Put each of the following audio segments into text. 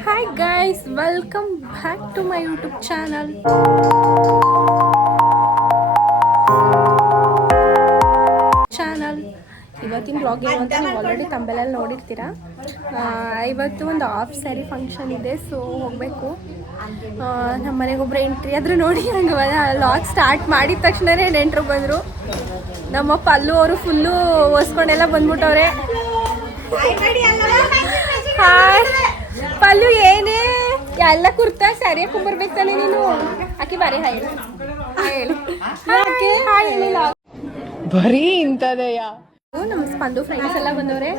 Hi guys, welcome back to my YouTube channel. ಇವತ್ತಿನ blog ಏನು ಅಂತ ನೀವು ಆಲ್ರೆಡಿ ತಂಬೆಲಲ್ಲಿ ನೋಡಿರ್ತೀರಾ. ಇವತ್ತು ಒಂದು ಹಾಫ್ ಸ್ಯಾರಿ ಫಂಕ್ಷನ್ ಇದೆ, ಸೊ ಹೋಗಬೇಕು. ನಮ್ಮ ಮನೆಗೆ ಒಬ್ಬರು ಎಂಟ್ರಿ ಆದರೂ ನೋಡಿ, ಹಂಗೆ ವ್ಲಾಗ್ ಸ್ಟಾರ್ಟ್ ಮಾಡಿದ ತಕ್ಷಣವೇ ನೆಂಟರು ಬಂದರು. ನಮ್ಮ ಪಲ್ಲು ಅವರು ಫುಲ್ಲು ಒಸ್ಕೊಂಡೆಲ್ಲ ಬಂದ್ಬಿಟ್ಟವ್ರೆ. ಹಾಯ್ ಪಲ್ಲು, ಏನೇ ಎಲ್ಲ ಕುರ್ತಾ ಸ್ಯಾರಿ ಹಾಕೊಂಡ್ಬರ್ಬೇಕು ತಾನೆ ನೀನು. ಆಕೆ ಬಾರಿ ಹಾಯ್ ಹೇಳಿ, ಹಾಯ್ ಹೇಳಿಲ್ಲ ಬರೀ ಇಂಥದೆಯಾ. ನಮ್ಮ ಸ್ಪಂದು ಫ್ರೆಂಡ್ಸ್ ಎಲ್ಲ ಬಂದವ್ರೆ.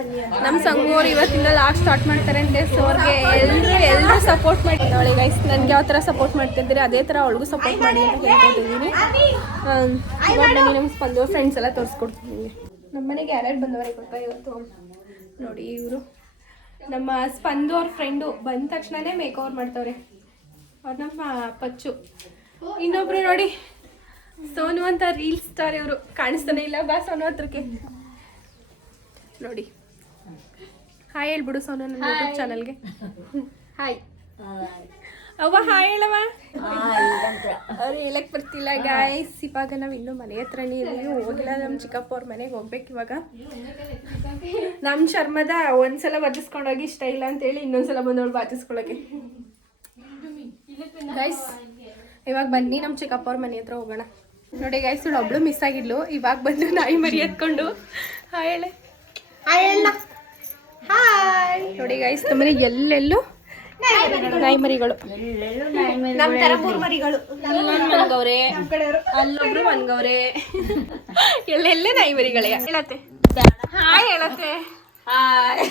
ನಮ್ಮ ಸಂಗೋರು ಇವತ್ತಿಂದ ಲಾಸ್ಟ್ ಸ್ಟಾರ್ಟ್ ಮಾಡ್ತಾರೆ ಅಂತೆ, ಸೊ ಅವ್ರಿಗೆ ಎಲ್ಲರೂ ಸಪೋರ್ಟ್ ಮಾಡಿದ್ದಾಳೆ ಗೈಸ್. ನನಗೆ ಯಾವ ಥರ ಸಪೋರ್ಟ್ ಮಾಡ್ತಿದ್ದೀರಿ ಅದೇ ಥರ ಅವಳಿಗೂ ಸಪೋರ್ಟ್ ಮಾಡಿ ಅಂತ ಹೇಳ್ಕೊತಿದ್ದೀನಿ. ಇವಾಗ ನನಗೆ ನಮ್ಮ ಸ್ಪಂದು ಫ್ರೆಂಡ್ಸ್ ಎಲ್ಲ ತೋರಿಸ್ಕೊಡ್ತಿದ್ದೀನಿ. ನಮ್ಮ ಮನೆಗೆ ಯಾರ್ಯಾರು ಬಂದವರೆ ಗೊತ್ತಾ ಇವತ್ತು ನೋಡಿ. ಇವರು ನಮ್ಮ ಸ್ಪಂದು ಅವ್ರ ಫ್ರೆಂಡು ಬಂದ ತಕ್ಷಣನೇ ಮೇಕ್ ಓವರ್ ಮಾಡ್ತವ್ರೆ. ಅವ್ರು ನಮ್ಮ ಪಚ್ಚು. ಇನ್ನೊಬ್ರು ನೋಡಿ ಸೋನು ಅಂತ ರೀಲ್ ಸ್ಟಾರ್. ಇವರು ಕಾಣಿಸ್ತಾನೆ ಇಲ್ಲ, ಬಾ ಸೋನು ಹತ್ರಕ್ಕೆ ನೋಡಿ. ಹಾಯ್ ಹೇಳ್ಬಿಡು ಸೋನು ನನ್ನ ಯೂಟ್ಯೂಬ್ ಚಾನಲ್ಗೆ. ಹಾಯ್ ಅವ್ವ, ಹಾಯ್ ಹೇಳವ. ಅವ್ರು ಹೇಳಕ್ ಬರ್ತಿಲ್ಲ ಗಾಯ್ಸ್. ಇವಾಗ ನಾವು ಇನ್ನೂ ಮನೆ ಹತ್ರನೇ ಇದ್ದೀವಿ, ಹೋಗಿಲ್ಲ. ನಮ್ಮ ಚಿಕ್ಕಪ್ಪ ಅವ್ರ ಮನೆಗೆ ಹೋಗ್ಬೇಕು ಇವಾಗ. ನಮ್ಮ ಚರ್ಮದ ಒಂದ್ಸಲ ಬದಿಸ್ಕೊಂಡೋಗಿ ಇಷ್ಟ ಇಲ್ಲ ಅಂತೇಳಿ ಇನ್ನೊಂದ್ಸಲ ಬಂದವಳು ಬಾಚಿಸ್ಕೊಳಕ್ಕೆ ಗೈಸ್. ಇವಾಗ ಬನ್ನಿ ನಮ್ಮ ಚಿಕ್ಕಪ್ಪ ಅವ್ರ ಮನೆ ಹತ್ರ ಹೋಗೋಣ. ನೋಡಿ ಗೈಸ್, ಒಬ್ಳು ಮಿಸ್ ಆಗಿದ್ಲು. ಇವಾಗ ಬಂದು ನಾಯಿ ಮರಿ ಎತ್ಕೊಂಡು ಹಾಯ್ ಹೇಳೆ. ಹಾಯ್ ನೋಡಿ ಗೈಸ್, ನಮ್ಮನೆ ಎಲ್ಲೆಲ್ಲೂ ನಾಯಿ ಮರಿಗಳು. ನಮ್ಮ ತರ ಮೂರು ಮರಿಗಳು ಮನ್ಗವ್ರೆ, ಅಲ್ಲೊಬ್ರು ಮನ್ಗವ್ರೆ, ಎಲ್ಲೆಲ್ಲೇ ನಾಯಿ ಮರಿಗಳೇ. ಹೇಳತ್ತೆ ಹಾಯ್, ಹೇಳತ್ತೆ ಹಾಯ್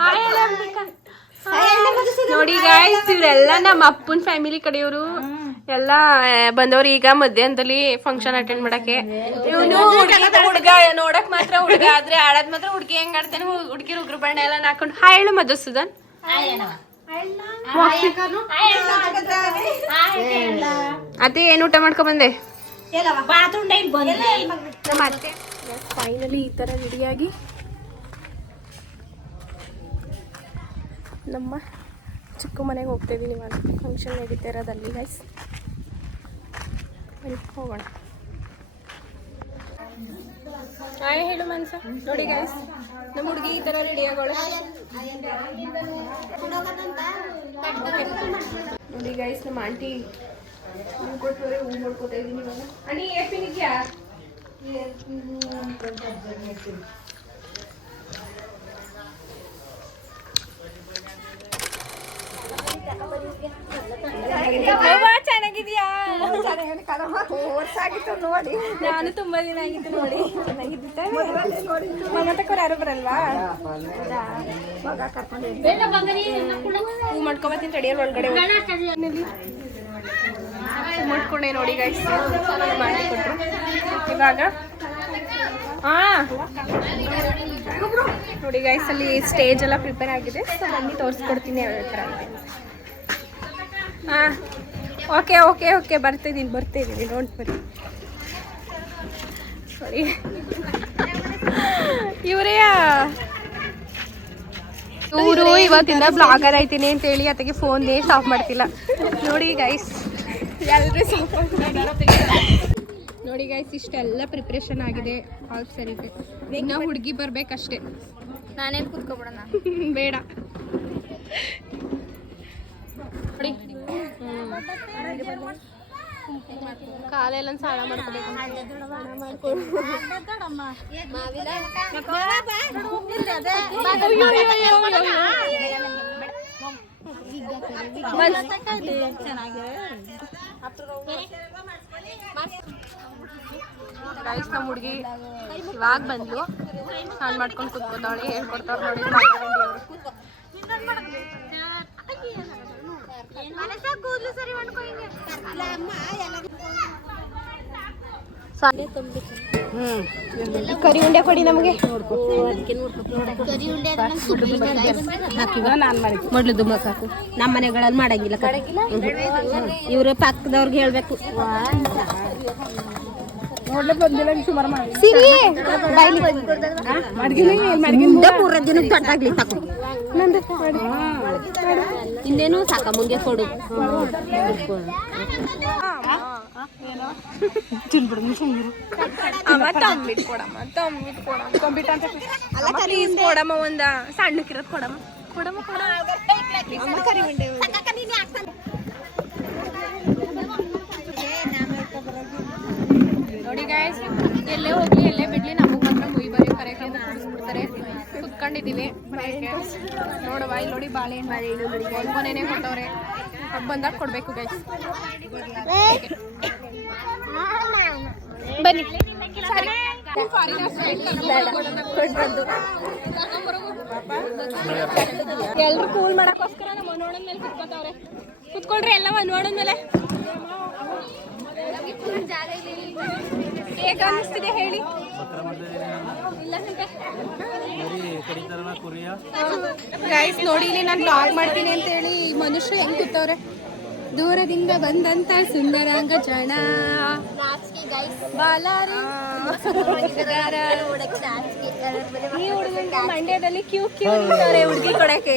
ಹಾಯ್ ಹೇಳ. ನೋಡಿ ಗಾಯ್ಸ್, ಇವರೆಲ್ಲ ನಮ್ಮ ಅಪ್ಪನ ಫ್ಯಾಮಿಲಿ ಕಡೆಯವರು ಎಲ್ಲ ಬಂದವ್ರು. ಈಗ ಮಧ್ಯಾಹ್ನದಲ್ಲಿ ಫಂಕ್ಷನ್ ಅಟೆಂಡ್ ಮಾಡಕ್ಕೆ. ಇವನು ಹುಡುಗ ನೋಡಕ್ ಮಾತ್ರ ಹುಡುಗ, ಆದ್ರೆ ಆಡೋದ್ ಮಾತ್ರ ಹುಡುಗಿ. ಹೆಂಗ್ ಆಡ್ತಾನೆ ಹುಡುಗಿರು ಉಗ್ರು ಬಣ್ಣ ಎಲ್ಲ ಹಾಕೊಂಡು. ಹಾಯ್ ಹೇಳು ಮಧುಸೂದನ್. ಅದೇ ಏನು ಊಟ ಮಾಡ್ಕೊಂಡ್ ಬಂದೆ? ನಮ್ಮ ಅತ್ತೆ ಫೈನಲಿ ಈ ತರ ರೆಡಿಯಾಗಿ ನಮ್ಮ ಚಿಕ್ಕ ಮನೆಗೆ ಹೋಗ್ತಾ ಇದೀನಿ. ಇವಾಗ ಫಂಕ್ಷನ್ ನಡೀತಾ ಇರೋದಲ್ಲಿ ಗೈಸ್, ಹೋಗೋಣ. ಹಾಯ್ ಹೇಳು ಮನ್ಸ. ನೋಡಿ ಗೈಸ್, ನಮ್ಮ ಹುಡುಗಿ ಈ ಥರ ರೆಡಿ ಆಗೋಳ. ನೋಡಿ ಗೈಸ್, ನಮ್ಮ ಆಂಟಿ ಹೂ ಕೊಟ್ಟವ್ರೆ, ಹೂ ಮಾಡ್ಕೊತಾ ಇದ್ದೀನಿ ಇವಾಗ. ಅಣ್ಣ ಏಪಿನಿದ್ಯಾ? ಚೆನ್ನಾಗಿದ್ಯಾ? ನೋಡಿ, ನಾನು ತುಂಬಾ ದಿನ ಆಗಿತ್ತು ನೋಡಿ. ಚೆನ್ನಾಗಿದ್ದ ಮಗತಕ್ಕವ್ರು ಯಾರು ಬರಲ್ವಾ? ಹೂ ಮಾಡ್ಕೊಬತ್ತೀನಿ ತಡಿಯಲ್ ಒಳಗಡೆ ಮಾಡ್ಕೊಂಡೆ. ನೋಡಿ ಗೈಸ್, ಮಾಡಿಕೊಟ್ರು. ಇವಾಗ ನೋಡಿ ಗೈಸ್, ಅಲ್ಲಿ ಸ್ಟೇಜ್ ಎಲ್ಲ ಪ್ರಿಪೇರ್ ಆಗಿದೆ. ಸೊ ಬನ್ನಿ ತೋರಿಸ್ಕೊಡ್ತೀನಿ ಯಾವ ಥರ ಇದೆ. ಓಕೆ ಓಕೆ ಓಕೆ, ಬರ್ತಿದ್ದೀನಿ ನೋಡಿ ಬನ್ನಿ. ಸಾರಿ, ಇವರೇ ಇವರು ಇವತ್ತಿಂದ ಬ್ಲಾಗರ್ ಆಯ್ತೀನಿ ಅಂತೇಳಿ ಅದಕ್ಕೆ ಫೋನ್ನೇ ಸ್ಟಾಪ್ ಮಾಡ್ತಿಲ್ಲ. ನೋಡಿ ಗೈಸ್, ಎಲ್ಲರೂ ಸ್ಟಾಪ್ ನೋಡಿ ಗೈಸ್, ಇಷ್ಟೆಲ್ಲ ಪ್ರಿಪ್ರೇಷನ್ ಆಗಿದೆ. ಆಲ್ ಸರಿ ಇದೆ, ಇನ್ನು ಹುಡುಗಿ ಬರ್ಬೇಕಷ್ಟೇ. ನಾನೇನು ಕೂತ್ಕೊಬಿಡೋಣ? ಬೇಡ ನೋಡಿ, ಕಾಲೆಲ್ಲ ಸ್ನಾನ ಮಾಡ್ಕೋಬೇಕು. ಗೈಸ್, ನಮ್ಮ ಹುಡುಗಿ ಇವಾಗ ಬಂದ್ಲು, ಸ್ನಾನ ಮಾಡ್ಕೊಂಡು ಕೂತ್ಕೋತಾವಳೆ. ಹೇಳ್ಕೊಡ್ತಾವ್ರು ನೋಡಿ ಕರಿ ಉಂಡೆ ಕೊಡಿ ನಮಗೆ. ಮೊದ್ಲು ದುಮ್ಮಕ್ ಹಾಕು. ನಮ್ಮ ಮನೆಗಳಲ್ಲಿ ಮಾಡಂಗಿಲ್ಲ, ಇವ್ರು ಪಕ್ಕದವ್ರಿಗೆ ಹೇಳ್ಬೇಕು. ಸಿರಿ ಮೂರ ದಿನಕ್ಕೆ ತಟ್ಟಾಗ್ಲಿ ತಕೋ ಇನ್ನೇನು ಸಾಕ ಮುಂದೆ ಕೊಡು ಪ್ಲೀಸ್ ಕೊಡಮ್ಮ ಒಂದ ಸಣ್ಣಕ್ಕಿರೋದು ಕೊಡಮ್ಮ ನೋಡಿ ಗಾಯ್ಸ್ ಎಲ್ಲೇ ಹೋಗ್ಲಿ ಎಲ್ಲೇ ಬಿಡ್ಲಿ ನಮಗ್ ಮಾತ್ರ ಮುಯಿ ಬರೀ ಕರೆಕ್ಟ್ ಅಂತ ಕುಡಿಸ್ಬಿಡ್ತಾರೆ ಕುತ್ಕೊಂಡಿದೀವಿ ನೋಡುವ ಇಲ್ಲಿ ನೋಡಿ ಬಾಳೆಹಣ್ಣು ಕೊನೆನೇ ಕೊಟ್ಟವ್ರೆ ಬಂದಾಗ ಕೊಡ್ಬೇಕು ಗೈಸ್ ಬನ್ನಿ ಎಲ್ರು ಕೂಲ್ ಮಾಡಕ್ಕೋಸ್ಕರ ನಮ್ಮ ನೋಡೋದ್ ಮೇಲೆ ಕುತ್ಕೋತಾವ್ರೆ ಕುತ್ಕೊಳ್ರಿ ಎಲ್ಲ ನೋಡೋದ್ಮೇಲೆ ಹೇಗೆ ಅನಿಸ್ತಿದೆ ಹೇಳಿ ಗೈಸ್ ನೋಡಿ ಇಲ್ಲಿ ನಾನು ಬ್ಲಾಗ್ ಮಾಡ್ತೀನಿ ಅಂತ ಹೇಳಿ ಈ ಮನುಷ್ಯರು ಹೆಂಗ್ ಕೂತವ್ರೆ ದೂರದಿಂದ ಬಂದಂತ ಸುಂದರಾಂಗ ಜನ ಈ ಹುಡುಗಂಗೆ ಮಂಡ್ಯದಲ್ಲಿ ಕ್ಯೂ ನಿಂತವ್ರೆ ಹುಡುಗಿ ಕೊಡಕ್ಕೆ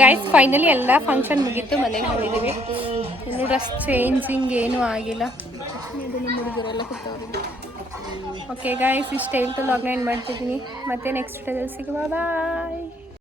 ಗೈಸ್ ಫೈನಲಿ ಎಲ್ಲ ಫಂಕ್ಷನ್ ಮುಗೀತು ಮನೆಗೆ ಬಂದಿದ್ದೀವಿ ಇನ್ನು ಡ್ರೆಸ್ ಚೇಂಜಿಂಗ್ ಏನೂ ಆಗಿಲ್ಲ ನಮ್ಮ ಹುಡುಗರೆಲ್ಲ ಕೂತವ್ರೆ ಓಕೆ ಗೈಸ್ ಇಷ್ಟು ಹೇಳ್ತು ಲಾಗ್ನ ಎಂಡ್ ಮಾಡ್ತಿದ್ದೀನಿ ಮತ್ತೆ ನೆಕ್ಸ್ಟ್ ಸಿಗುವ ಬಾಯ್